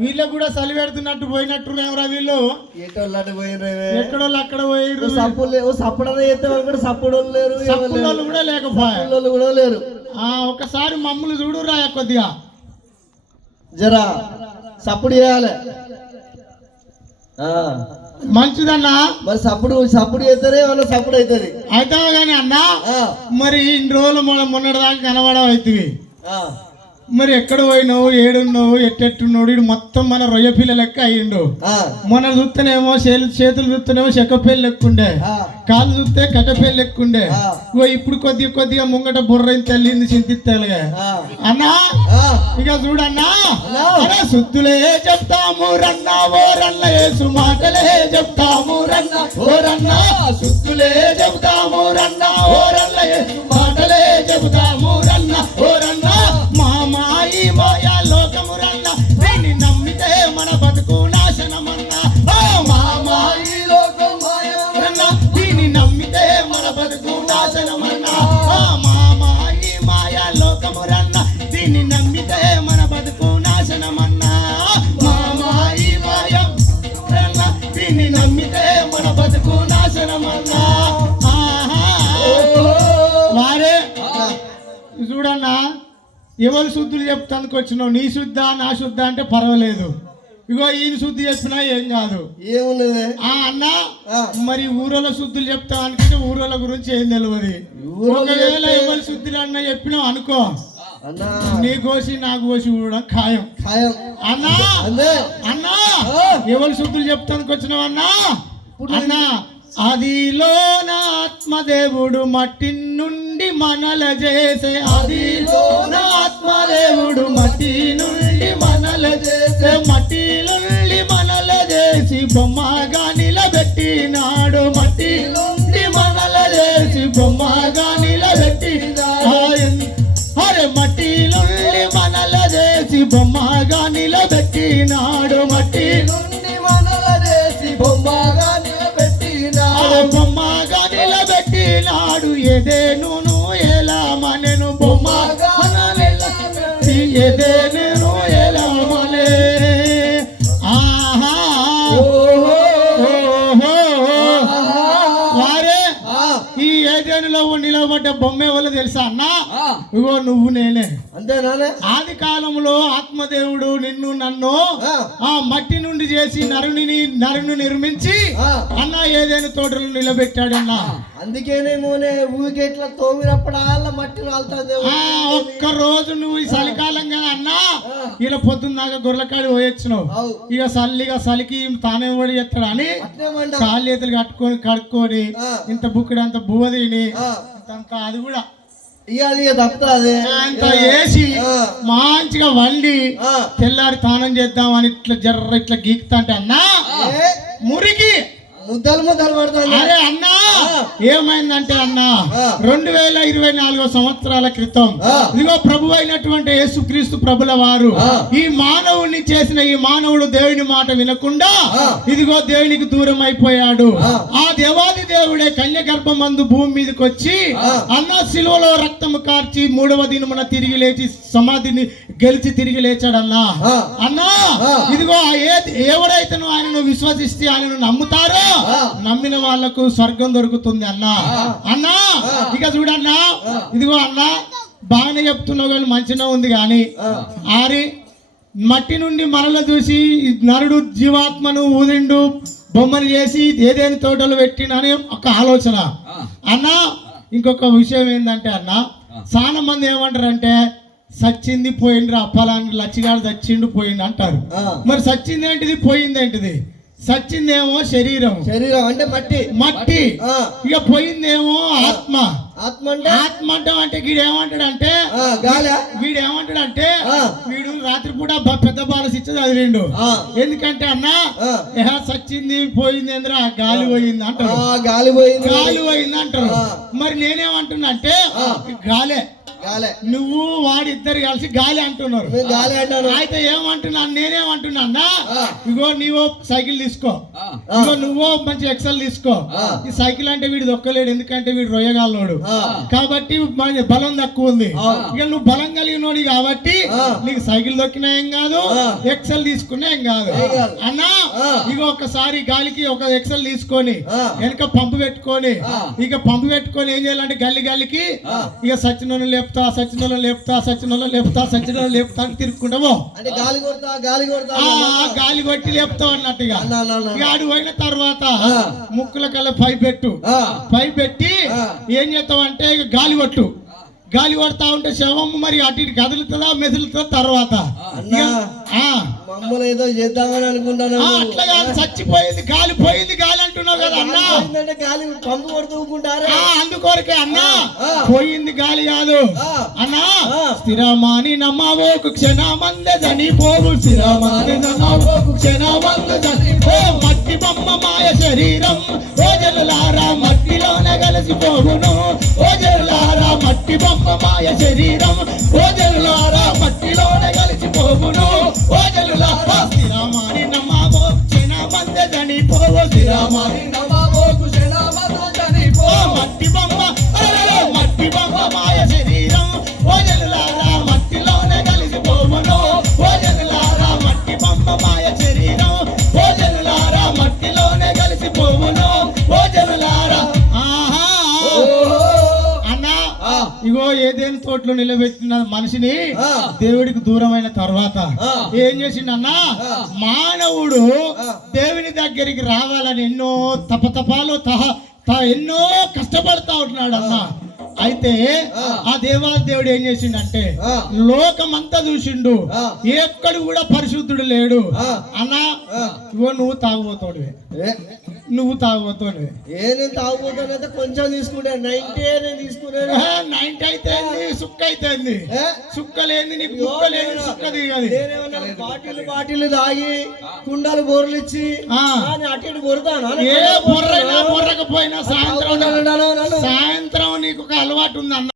వీళ్ళకు కూడా చలి పెడుతున్నట్టు పోయినట్టున్నారా వీళ్ళు. ఎటోళ్ళు అటు పోయినరే ఎక్కడో అక్కడ పోయిర్రు. సప్పుడు లేవు సప్పుడు వాళ్ళు కూడా సప్పుడు వాళ్ళు లేరు. కూడా కూడా లేరు. ఒకసారి మమ్మల్ని చూడురా కొద్దిగా. జరా సప్పుడు చేయాలి. మంచిదన్నా? మరి సప్పుడు సప్పుడు చేస్తేనే వాళ్ళ సప్పుడు అవుతుంది. అయితే కానీ అన్నా? మరి ఇన్ని రోజులు మొన్న మొన్నటిదాకా కనబడవైతివి ఆ, మరి ఎక్కడ పోయినావు? ఏడున్నావు? ఎట్టెట్టున్నాడు ఇడు మొత్తం మన రొయ్య పిల్ల లెక్క అయ్యిండు. మొన్న చూస్తేనేమో చేతులు చేతులు చూస్తేనేమో చెక్కపేలు లెక్కుండే. కాళ్ళు చూస్తే కట్టపేలు లెక్కుండే. ఇగో ఇప్పుడు కొద్దిగా కొద్దిగా ముంగట బుర్రైంది తల్లింది చింతిత్తలుగా అన్నా! ఇక చూడన్నా! శుద్ధులే చెప్తాము రన్నా ఓ రన్న! మాటలే చెప్తాము రన్న ఓ రన్న! శుద్ధులే చెప్తాము రన్నా ఓ రన్న! యేసు దీన్ని నమ్మితే మన బతుకు నాశనమన్నా. వారే చూడన్నా ఎవరు శుద్ధులు చెప్తానికి వచ్చినావు? నీ శుద్ధ నా శుద్ధ అంటే పర్వాలేదు. ఇగో ఈయన శుద్ధి చెప్పినా ఏం కాదు. ఏమున్నది? ఆ అన్న. మరి ఊరోళ్ళ శుద్ధులు చెప్తావు అనుకుంటే ఊరోళ్ళ గురించి ఏం తెలియదు ఒకవేళ చెప్తే- ఎవరి శుద్ధులు అన్న చెప్పినావు అనుకో. నీ కోసి నా కోసి కూడా ఖాయం. ఖాయం. అన్నా. అన్నా. ఎవరు శుద్ధులు చెప్తానికి వచ్చినావు అన్నా అన్నా అదిలోన ఆత్మదేవుడు మట్టి నుండి మనల చేసే అదిలోన ఆత్మదేవుడు మట్టి నుండి మనల చేసే మట్టి నుండి మనల చేసి బొమ్మగా నిలబెట్టినాడు మట్టి బొమ్మగా నిలబెట్టినాడు మట్టి. నుండి మనల చేసి బొమ్మగా నిలబెట్టినాడు. బొమ్మగా నిలబెట్టినాడు. ఏదేను ఎలా మనెను బొమ్మగా నిలబెట్టి బొమ్మ ఎవరో తెలుసా అన్నా? ఇగో నువ్వు నేనే. అంతేనానే ఆది కాలంలో ఆత్మదేవుడు నిన్ను నన్ను ఆ, మట్టి నుండి చేసి నరుని నరుని నిర్మించి. అన్న ఏదైనా తోటలు నిలబెట్టాడన్నా. అందుకేనేమోనే ఊరికి ఎట్లా తోమినప్పుడల్లా మట్టి రాలుతుంది ఒక్క రోజు నువ్వు ఈ చలికాలంగా అన్నా ఇలా పొద్దున్న దాకా గొర్రెకాడి పోయొచ్చినావు. ఇక చల్లిగా చలికి తానే పడి చేస్తాడు అని కాళ్ళు చేతులు కట్టుకొని కడుక్కొని. ఇంత బుక్కడు అంత బువ్వ తిని అంత అది కూడా. ఇక తప్పుతుంది అంత వేసి. మంచిగా వండి తెల్లారి తానం చేద్దామని ఇట్లా జర్ర ఇట్లా గీకుతా అంటే అన్నా మురికి. ముద్దలు ముద్దలు పడుతుంది అరే అన్నా ఏమైందంటే అన్నా. రెండు వేల ఇరవై నాలుగో సంవత్సరాల క్రితం. ఇదిగో ప్రభు అయినటువంటి యేసుక్రీస్తు ప్రభుల వారు. ఈ మానవుణ్ణి చేసిన ఈ మానవుడు దేవుని మాట వినకుండా. ఇదిగో దేవునికి దూరం అయిపోయాడు ఆ. దేవాది దేవుడే కన్య గర్భమందు భూమి మీదకి వచ్చి. అన్న శిలువలో రక్తము కార్చి మూడవ దినమున తిరిగి లేచి సమాధిని గెలిచి తిరిగి లేచాడన్నా. అన్నా. ఇదిగో ఏ- ఎవరైతే నువ్వు ఆయనను విశ్వసిస్తే ఆయనను నమ్ముతారో. నమ్మిన వాళ్ళకు స్వర్గం దొరుకుతుంది అన్నా. అన్నా ఇక చూడన్నా ఇదిగో అన్నా బాగానే చెప్తున్నావు కానీ మంచిగా ఉంది కానీ ఆరి మట్టి నుండి మరల చూసి నరుడు జీవాత్మను ఊదిండు బొమ్మను చేసి ఏదేని తోటలు పెట్టినని ఒక ఆలోచన. అన్నా ఇంకొక విషయం ఏంటంటే అన్న చాలా మంది ఏమంటారంటే సచ్చింది పోయిండ్రా ఫలానికి లచ్చిగాడు చచ్చిండు పోయిండు అంటారు. మరి సచ్చింది ఏంటిది పోయింది ఏంటిది? సచ్చిందేమో శరీరం. శరీరం అంటే మట్టి. మట్టి. ఇక పోయిందేమో ఆత్మ. ఆత్మ అంటే? ఆత్మ అంటాం అంటే వీడు ఏమంటాడంటే వీడు ఏమంటాడంటే. వీడు రాత్రిపూట బ- పెద్ద బాలస్ ఇచ్చి చదివిండు. ఆ. ఎందుకంటే అన్న. ఏహ సచ్చింది పోయింది ఏంద్రా గాలి పోయింది ఆ, అంటారు గాలి పోయింది. గాలి పోయింది అంటారు. మరి నేనేమంటున్నా అంటే గాలే. గాలే నువ్వు వాడిద్దరు కలిసి గాలి అంటున్నారు గాలి అయితే ఏమంటున్నాను నేనేమంటున్నా. ఇగో నీవో సైకిల్ తీసుకో ఇగో నువ్వు మంచి ఎక్సెల్ తీసుకో. ఈ సైకిల్ అంటే వీడు దొక్కలేడు ఎందుకంటే వీడు రొయ్యగాలోడు ఆ. కాబట్టి మన బలం తక్కువ ఉంది. ఇక నువ్వు బలం కలిగినోడి కాబట్టి. నీకు సైకిల్ దొక్కినా ఏం కాదు. ఎక్సెల్ తీసుకున్నా ఏం కాదు. అన్నా. ఇక ఒకసారి గాలికి ఒక ఎక్సెల్ తీసుకొని. వెనక పంపు పెట్టుకొని. ఇక పంపు పెట్టుకొని ఏం చేయాలంటే గల్లి గల్లికి ఇక సచినోళ్ళు లేపుతా సచినోళ్ళు లేపుతా సచినోళ్ళు లేపుతా సచినోళ్ళు లేపుతా అని తిరుక్కుంటావో అంటే గాలి కొడతా గాలి కొడతా గాలి కొట్టి లేపుతావు అన్నట్టుగా. ఆడు పోయిన తర్వాత. ముక్కుల కల్లా పై పెట్టు. పై పెట్టి. ఏం చేస్తావు అంటే ఇక గాలి కొట్టు. గాలి కొడతా ఉంటే శవం మరి అటు ఇటు కదులుతుందా మెదులుతుందా తర్వాత? మమ్మల్ని ఏదో చేద్దామని అనుకుంటాను అట్లా కాదు చచ్చిపోయింది గాలి పోయింది గాలి అంటున్నావు కదా అన్నా. ఏంటంటే గాలి పంపు కొడుతూ ఊరుకుంటారే ఆ, అందుకొరకే అన్నా. పోయింది గాలి కాదు. అన్నా. స్థిరమాని నమ్మవోకు క్షణమందదని పోవు స్థిరమాని నమ్మవోకు బొమ్మ మాయ శరీరం. ఓ మట్టిలోనే మట్టిలోన కలిసిపోవును ఓ మట్టి బొమ్మ మాయ శరీరం. ఓ మట్టిలోనే మట్టిలోన కలిసిపోవును శ్రీరామాని జనులారా స్థిరమాని మంద క్షణమందదని శ్రీరామాని స్థిరమాని నమ్మబోకు చనిపో. మట్టి బొమ్మ ఏదేని తోటలో నిలబెట్టిన మనిషిని. దేవుడికి దూరమైన తర్వాత. ఏం చేసిండన్నా. మానవుడు. దేవుని దగ్గరికి రావాలని ఎన్నో తపతపాలు తహ త- ఎన్నో కష్టపడతా ఉంటున్నాడు అన్న అయితే ఆ. దేవాది దేవుడు ఏం చేసిండంటే. లోకమంతా చూసిండు. ఎక్కడు కూడా పరిశుద్ధుడు లేడు. అన్నా. ఇగో నువ్వు తాగుబోతోడివే నువ్వు తాగుబోతోడివే ఏ నేను తాగుపోతానైతే కొంచెం తీసుకుంటాను నైన్టీ నేను తీసుకున్నాను నైన్టీ అయితే సుక్క అయితే? సుక్క లేని నీకు ముక్క లేని సుక్క దిగది బాటిల్ బాటిల్ తాగి కుండాలు బోర్లు ఇచ్చి అటు ఇటు బొరుతాను? ఏ బొర్రైనా బొర్రకపోయినా సాయంత్రం సాయంత్రం నీకు ఒక అలవాటు ఉంది అన్న